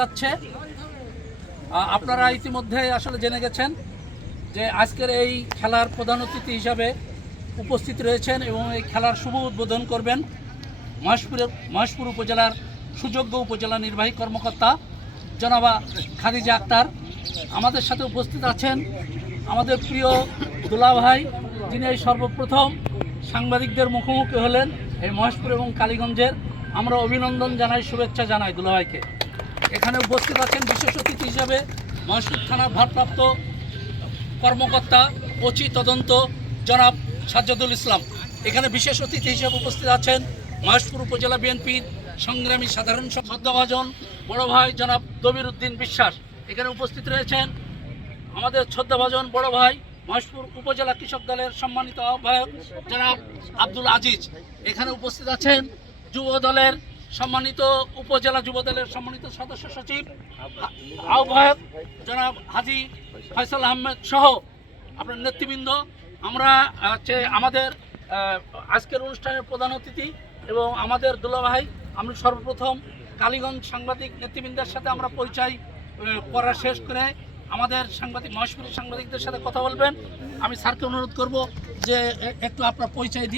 যাচ্ছে। আপনারা ইতিমধ্যে আসলে জেনে গেছেন যে আজকের এই খেলার প্রধান অতিথি হিসাবে উপস্থিত রয়েছেন এবং এই খেলার শুভ উদ্বোধন করবেন মহেশপুর উপজেলার সুযোগ্য উপজেলা নির্বাহী কর্মকর্তা জনাবা খাদিজা আক্তার। আমাদের সাথে উপস্থিত আছেন আমাদের প্রিয় দুলাভাই, যিনি এই সর্বপ্রথম সাংবাদিকদের মুখোমুখি হলেন এই মহেশপুর এবং কালীগঞ্জের। আমরা অভিনন্দন জানাই, শুভেচ্ছা জানাই দুলাভাইকে। এখানে উপস্থিত আছেন বিশেষ অতিথি হিসাবে মহেশপুর থানার ভারপ্রাপ্ত কর্মকর্তা ওসি তদন্ত জনাব সাজ্জাদুল ইসলাম। এখানে বিশেষ অতিথি হিসেবে উপস্থিত আছেন মহেশপুর উপজেলা বিএনপির সংগ্রামী সাধারণ শ্রদ্ধাভাজন বড় ভাই জনাব দবির উদ্দিন বিশ্বাস। এখানে উপস্থিত রয়েছেন আমাদের শ্রদ্ধাভাজন বড় ভাই মহেশপুর উপজেলা কৃষক দলের সম্মানিত আহ্বায়ক জনাব আব্দুল আজিজ। এখানে উপস্থিত আছেন যুব দলের সম্মানিত উপজেলা যুব দলের সম্মানিত সদস্য সচিব আহ্বায়ক জনাব হাজি ফয়সাল আহমেদ সহ আপনার নেতৃবৃন্দ। আমরা আমাদের আজকের অনুষ্ঠানের প্রধান অতিথি এবং আমাদের দুলাভাই, আমরা সর্বপ্রথম কালীগঞ্জ সাংবাদিক নেতৃবৃন্দের সাথে আমরা পরিচয় করা শেষ করে আমাদের মহেশপুরের সাংবাদিকদের সাথে কথা বলবেন। আমি স্যারকে অনুরোধ করব যে একটু আপনার পরিচয় দিয়ে